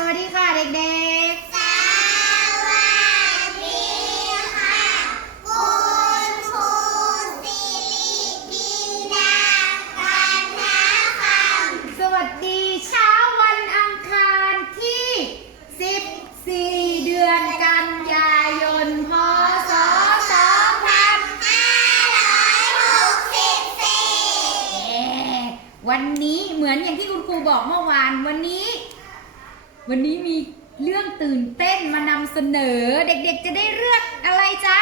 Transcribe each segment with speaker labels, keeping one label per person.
Speaker 1: สวัสดีค่ะเด็กๆ
Speaker 2: สวัสดีค่ะคุณครูสิริจินดาการค้าค
Speaker 1: ๆสวัสดีเช้าวันอังคารที่ 14 เดือนกันยายนพศ2000วันนี้เหมือนอย่างที่คุณครูบอกเมื่อวานวันนี้ วันนี้มีเรื่องตื่นเต้นมานำเสนอ เด็กๆจะได้เลือกอะไรจ๊ะ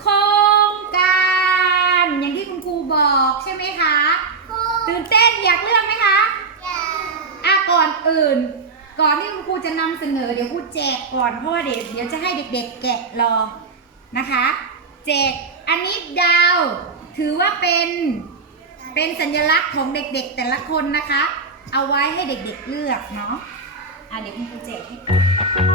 Speaker 1: โครงการ อย่างที่คุณครูบอกใช่ไหมคะ ตื่นเต้นอยากเลือกไหมคะอะก่อนอื่น ก่อนที่คุณครูจะนำเสนอ เดี๋ยวครูแจกก่อนเพราะว่าเดี๋ยวเดี๋ยวจะให้เด็กๆ แกะรอนะคะ แจกอันนี้ดาว ถือว่าเป็นเป็นสัญลักษณ์ของเด็กๆ แต่ละคนนะคะ เอาไว้ให้เด็กๆเลือกเนาะ อะเดี๋ยว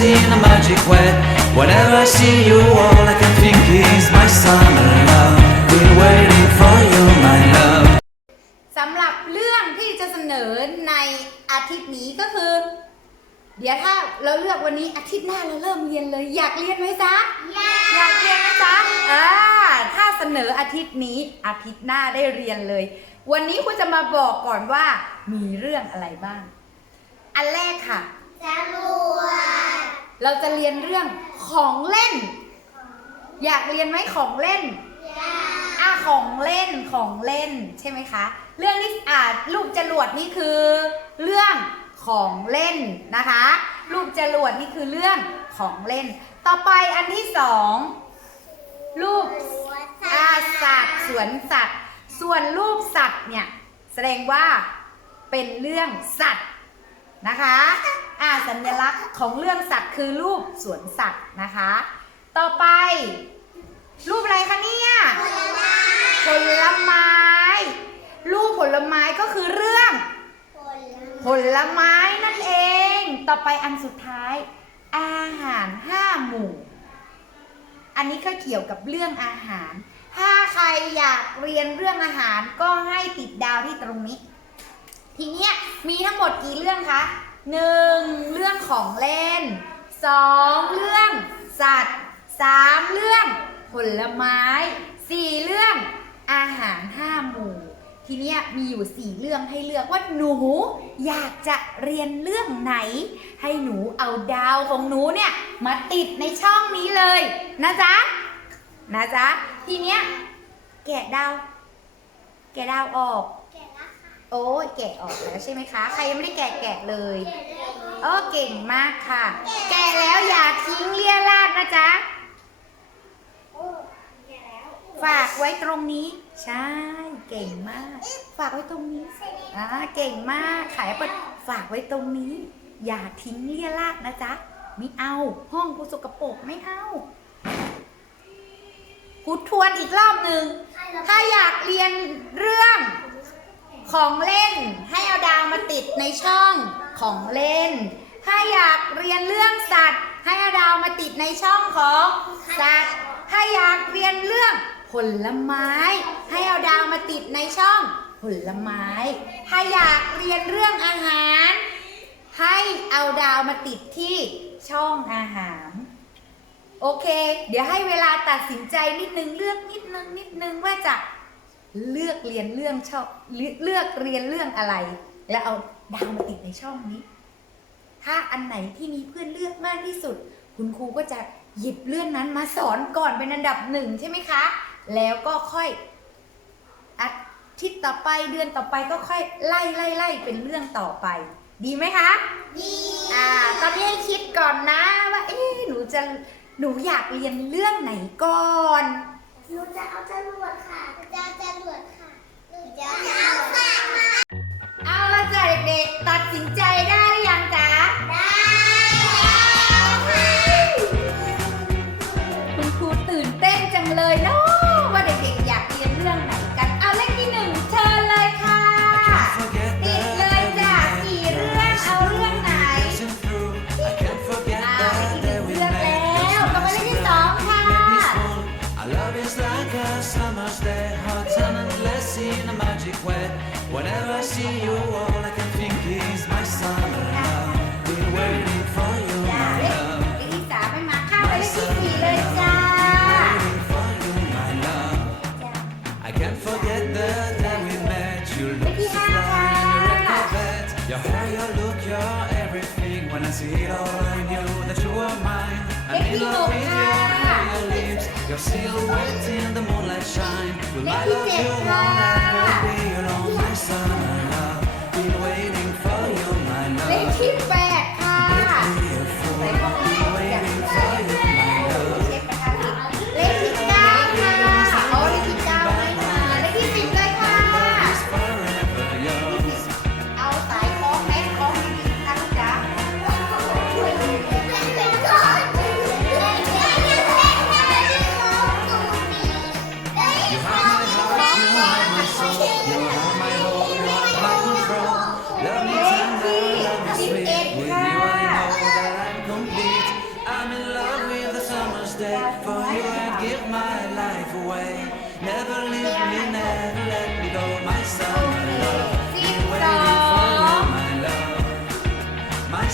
Speaker 3: endless in a magic way. Whenever I see you, all I can think is my summer love. Been waiting for you, my love.
Speaker 1: สำหรับเรื่องที่จะเสนอในอาทิตย์นี้ก็คือ เดี๋ยวถ้าเราเลือกวันนี้อาทิตย์หน้าเราเริ่มเรียนเลย อยากเรียนไหมจ๊ะอยากเรียนไหมจ๊ะอ่าถ้าเสนออาทิตย์นี้อาทิตย์หน้าได้เรียนเลย วันนี้คุณจะมาบอกก่อนว่ามีเรื่องอะไรบ้าง อันแรกค่ะ
Speaker 2: จรวด
Speaker 1: เราจะเรียนเรื่องของเล่น อยากเรียนไหมของเล่นอะของเล่นของเล่นใช่ไหมคะ เรื่องนี้อ่ารูปจรวดนี่คือ เรื่องของเล่นนะคะรูปจรวดนี่คือเรื่องของเล่น ต่อไปอันที่สองรูปอาสัตว์สวนสัตว์ ส่วนรูปสัตว์เนี่ยแสดงว่าเป็นเรื่องสัตว์ นะคะ อ่าสัญลักษณ์ของเรื่องสัตว์คือรูปสวนสัตว์นะคะ ต่อไป รูปอะไรคะเนี่ยผลไม้ รูปผลไม้ก็คือเรื่อง ผลไม้นั่นเอง ต่อไปอันสุดท้าย อาหารห้าหมู่ อันนี้ก็เกี่ยวกับเรื่องอาหาร ถ้าใครอยากเรียนเรื่องอาหารก็ให้ติดดาวที่ตรงนี้ ทีเนี้ยมีทั้งหมดกี่เรื่องคะหนึ่งเรื่องของเล่นสองเรื่องสัตว์สามเรื่องผลไม้สี่เรื่องอาหารห้าหมู่ ทีเนี้ยมีอยู่สี่เรื่องให้เลือกว่าหนูอยากจะเรียนเรื่องไหน ให้หนูเอาดาวของหนูเนี่ยมาติดในช่องนี้เลยนะจ๊ะนะจ๊ะทีเนี้ยแกะดาว แกะดาวออก โอ้ยแกะออกแล้วใช่ไหมคะ ใครยังไม่ได้แกะแกะเลยโอ้เก่งมากค่ะ แกะแล้วอย่าทิ้งเลี่ยราดนะจ๊ะฝากไว้ตรงนี้ ใช่ เก่งมาก ฝากไว้ตรงนี้อ่าเก่งมากขายเปิดฝากไว้ตรงนี้ อย่าทิ้งเลี่ยราดนะจ๊ะไม่เอาห้องกูสกปรกไม่เอากูทวนอีกรอบหนึ่งถ้าอยากเรียนเรื่อง ของเล่น ให้เอาดาวมาติดในช่องของเล่น ถ้าอยากเรียนเรื่องสัตว์ ให้เอาดาวมาติดในช่องของสัตว์ ถ้าอยากเรียนเรื่องผลไม้ ให้เอาดาวมาติดในช่องผลไม้ ถ้าอยากเรียนเรื่องอาหาร ให้เอาดาวมาติดที่ช่องอาหาร โอเค เดี๋ยวให้เวลาตัดสินใจนิดนึงเลือกนิดนึงนิดนึงว่าจะ เลือกเรียนเรื่องชอบเลือกเลือกเรียนเรื่องอะไร แล้วเอาดาวมาติดในช่องนี้ ถ้าอันไหนที่มีเพื่อนเลือกมากที่สุด คุณครูก็จะหยิบเรื่องนั้นมาสอนก่อนเป็นอันดับหนึ่งใช่ไหมคะ แล้วก็ค่อยอาทิตย์ต่อไปเดือนต่อไปก็ค่อยไล่ไล่ไล่เป็นเรื่องต่อไป ดีไหมคะ
Speaker 2: ดี
Speaker 1: อ่า ตอนนี้ให้คิดก่อนนะว่าเอ๊ะหนูจะหนูอยากเรียนเรื่องไหนก่อน
Speaker 2: หนูจะเอาจรวดค่ะ จะจะหลวดค่ะหนูจะเอาค่ะ
Speaker 1: เอาละจ้ะเด็กๆ ตัดสินใจได้
Speaker 3: magic when Whenever I see you, all I can think is my summer love. Been waiting for you, my love.
Speaker 1: My
Speaker 3: Waiting for you, my love.
Speaker 1: I
Speaker 3: can't forget the
Speaker 1: day we met. You look so fly in your red Corvette Your hair, your look, your everything. When I see it all, I knew that
Speaker 3: you were mine. I'm in love with your hair, your lips. Your silhouette in the moonlight shine. Will my love you all night. Life away. Never leave me, never let me go. My summer love, been waiting for you, my love. My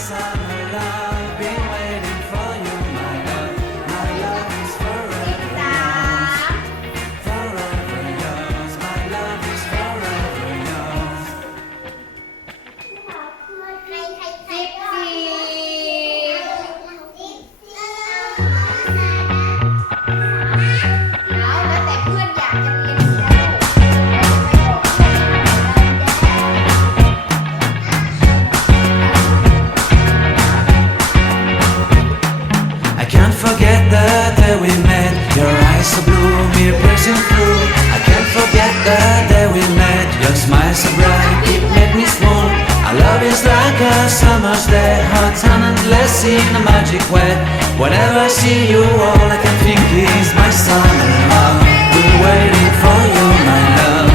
Speaker 3: day we met. Your eyes so blue, me piercing through. I can't forget the day we met. Your smile so bright, it made me swoon. Our love is like a summer's day, hot and endless in a magic way. Whenever I see you, all I can think is my summer love. Been waiting for you, my love.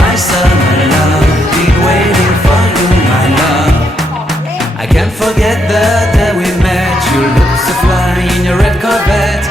Speaker 3: My summer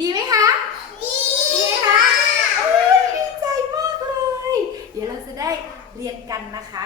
Speaker 1: ดีไหมคะ ดีไหมคะโอ้ยดีใจมากเลย เดี๋ยวเราจะได้เรียนกันนะคะ